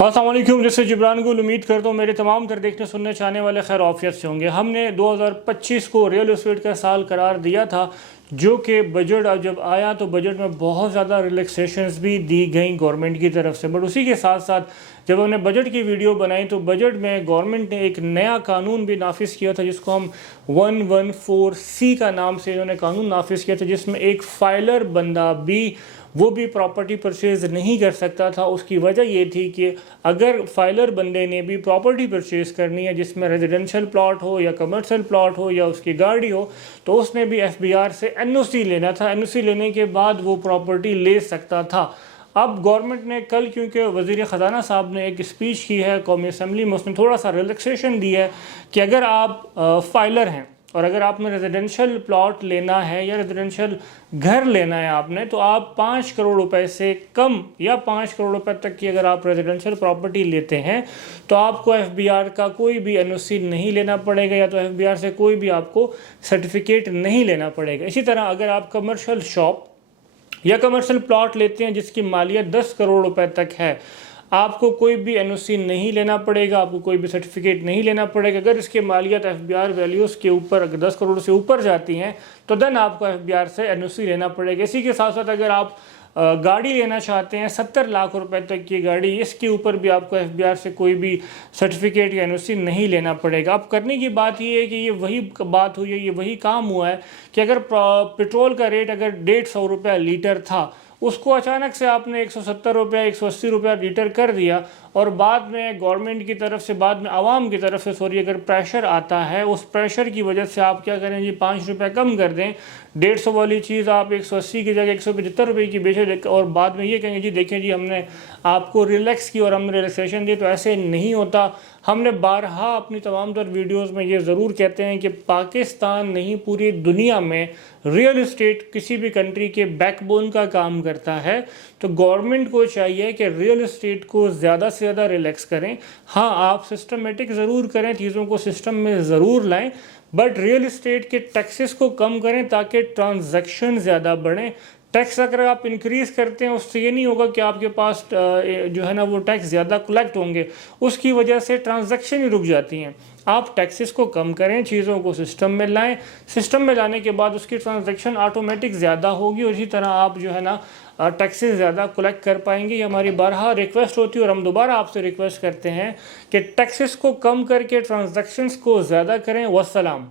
السلام علیکم، جیسے جبران گل امید کرتا ہوں میرے تمام تر دیکھنے سننے چاہنے والے خیر عافیت سے ہوں گے۔ ہم نے 2025 کو ریئل اسٹیٹ کا سال قرار دیا تھا، جو کہ بجٹ جب آیا تو بجٹ میں بہت زیادہ ریلیکسیشنز بھی دی گئیں گورنمنٹ کی طرف سے، بٹ اسی کے ساتھ ساتھ جب ہم نے بجٹ کی ویڈیو بنائی تو بجٹ میں گورنمنٹ نے ایک نیا قانون بھی نافذ کیا تھا جس کو ہم 114C کا نام سے انہوں نے قانون نافذ کیا تھا، جس میں ایک فائلر بندہ بھی وہ بھی پراپرٹی پرچیز نہیں کر سکتا تھا۔ اس کی وجہ یہ تھی کہ اگر فائلر بندے نے بھی پراپرٹی پرچیز کرنی ہے جس میں ریزیڈنشل پلاٹ ہو یا کمرشل پلاٹ ہو یا اس کی گاڑی ہو، تو اس نے بھی FBR سے NOC لینا تھا۔ NOC لینے کے بعد وہ پراپرٹی لے سکتا تھا۔ اب گورنمنٹ نے کل، کیونکہ وزیر خزانہ صاحب نے ایک اسپیچ کی ہے قومی اسمبلی میں، اس نے تھوڑا سا ریلیکسیشن دی ہے کہ اگر آپ فائلر ہیں اور اگر آپ نے ریزیڈنشل پلاٹ لینا ہے یا ریزیڈنشل گھر لینا ہے آپ نے، تو آپ 5 کروڑ روپے سے کم یا 5 کروڑ روپے تک کی اگر آپ ریزیڈنشل پراپرٹی لیتے ہیں تو آپ کو FBR کا کوئی بھی NOC نہیں لینا پڑے گا، یا تو FBR سے کوئی بھی آپ کو سرٹیفکیٹ نہیں لینا پڑے گا۔ اسی طرح اگر آپ کمرشل شاپ یا کمرشل پلاٹ لیتے ہیں جس کی مالیت 10 کروڑ روپے تک ہے، آپ کو کوئی بھی NOC نہیں لینا پڑے گا، آپ کو کوئی بھی سرٹیفکیٹ نہیں لینا پڑے گا۔ اگر اس کے مالیت FBR ویلیوز کے اوپر 10 کروڑ سے اوپر جاتی ہیں تو دن آپ کو FBR سے NOC لینا پڑے گا۔ اسی کے ساتھ ساتھ اگر آپ گاڑی لینا چاہتے ہیں 70 لاکھ روپے تک کی گاڑی، اس کے اوپر بھی آپ کو FBR سے کوئی بھی سرٹیفکیٹ یا NOC نہیں لینا پڑے گا۔ اب کرنے کی بات یہ ہے کہ یہ وہی بات ہوئی ہے، یہ وہی کام ہوا ہے کہ اگر پیٹرول کا ریٹ اگر 150 روپے لیٹر تھا، اس کو اچانک سے آپ نے 170 روپے 180 روپے لیٹر کر دیا، اور بعد میں گورنمنٹ کی طرف سے، بعد میں عوام کی طرف سے اگر پریشر آتا ہے، اس پریشر کی وجہ سے آپ کیا کریں جی 5 روپے کم کر دیں، 150 والی چیز آپ 180 کی جگہ 175 روپے کی بیچے، اور بعد میں یہ کہیں گے جی دیکھیں جی ہم نے آپ کو ریلیکس کی اور ہم نے ریلیکسیشن دی۔ تو ایسے نہیں ہوتا۔ ہم نے بارہا اپنی تمام تر ویڈیوز میں یہ ضرور کہتے ہیں کہ پاکستان نہیں پوری دنیا میں ریئل اسٹیٹ کسی بھی کنٹری کے بیک بون کا کام کرتا ہے، تو گورنمنٹ کو چاہیے کہ ریئل اسٹیٹ کو زیادہ سے زیادہ ریلیکس کریں۔ ہاں، آپ سسٹمیٹک ضرور کریں، چیزوں کو سسٹم میں ضرور لائیں، بٹ ریئل اسٹیٹ کے ٹیکسز کو کم کریں تاکہ ٹرانزیکشن زیادہ بڑھیں۔ ٹیکس اگر آپ انکریز کرتے ہیں، اس سے یہ نہیں ہوگا کہ آپ کے پاس جو ہے نا وہ ٹیکس زیادہ کلیکٹ ہوں گے، اس کی وجہ سے ٹرانزیکشن ہی رک جاتی ہیں۔ آپ ٹیکسز کو کم کریں، چیزوں کو سسٹم میں لائیں، سسٹم میں لانے کے بعد اس کی ٹرانزیکشن آٹومیٹک زیادہ ہوگی، اور اسی طرح آپ جو ہے نا ٹیکسز زیادہ کلیکٹ کر پائیں گے۔ یہ ہماری بارہا ریکویسٹ ہوتی ہے، اور ہم دوبارہ آپ سے ریکویسٹ کرتے ہیں کہ ٹیکسز کو کم کر کے ٹرانزیکشنز کو زیادہ کریں۔ والسلام۔